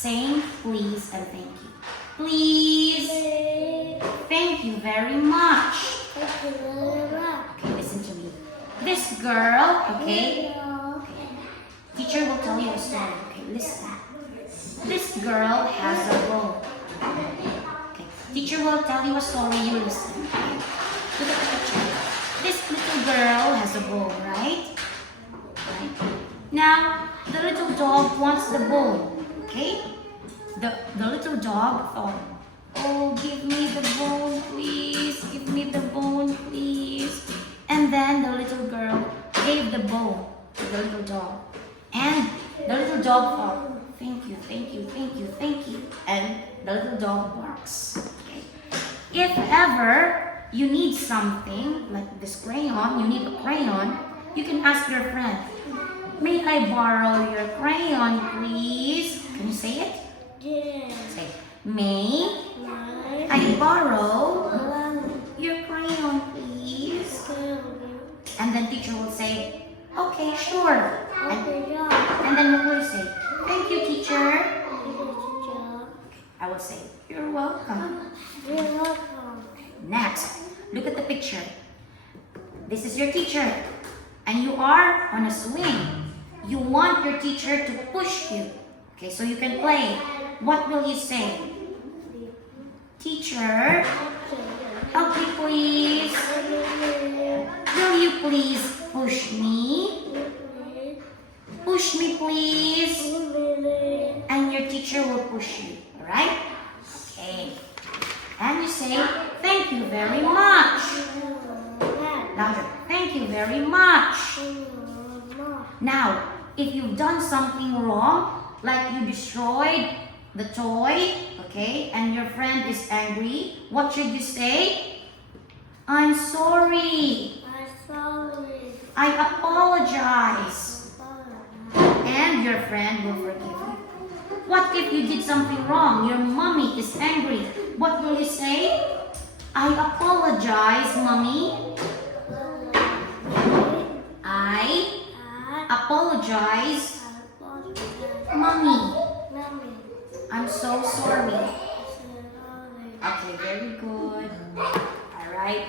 saying please and thank you. Please. Thank you very much. Okay, listen to me. This girl, okay? Teacher will tell you a story. Okay, listen. This girl has a bow. Okay, teacher will tell you a story. You listen. Okay? Look at the picture. This little girl has a bow, right? Right. Now, the little dog wants the bow. Okay? The little dog thought, oh, give me the bone, please. Give me the bone, please. And then the little girl gave the bone to the little dog. And the little dog thought, thank you, thank you, thank you, thank you. And the little dog barks. Okay. If ever you need something, like this crayon, you need a crayon, you can ask your friend, may I borrow your crayon, please? Can you say it? Yeah. Say, may I borrow your crayon, please? And then teacher will say, okay, sure. And then what will you say? Thank you, teacher. I will say, you're welcome. Next, look at the picture. This is your teacher. And you are on a swing. You want your teacher to push you. Okay, so you can play. What will you say? Teacher, help me please. Will you please push me? Push me please. And your teacher will push you. Alright? Okay. And you say, thank you very much. Louder. Thank you very much. Now, if you've done something wrong, like you destroyed the toy, okay, and your friend is angry, what should you say? I'm sorry. I apologize. And your friend will forgive you. What if you did something wrong? Your mommy is angry. What will you say? I apologize, mommy. I apologize, mommy. I'm so sorry. Okay, very good. All right.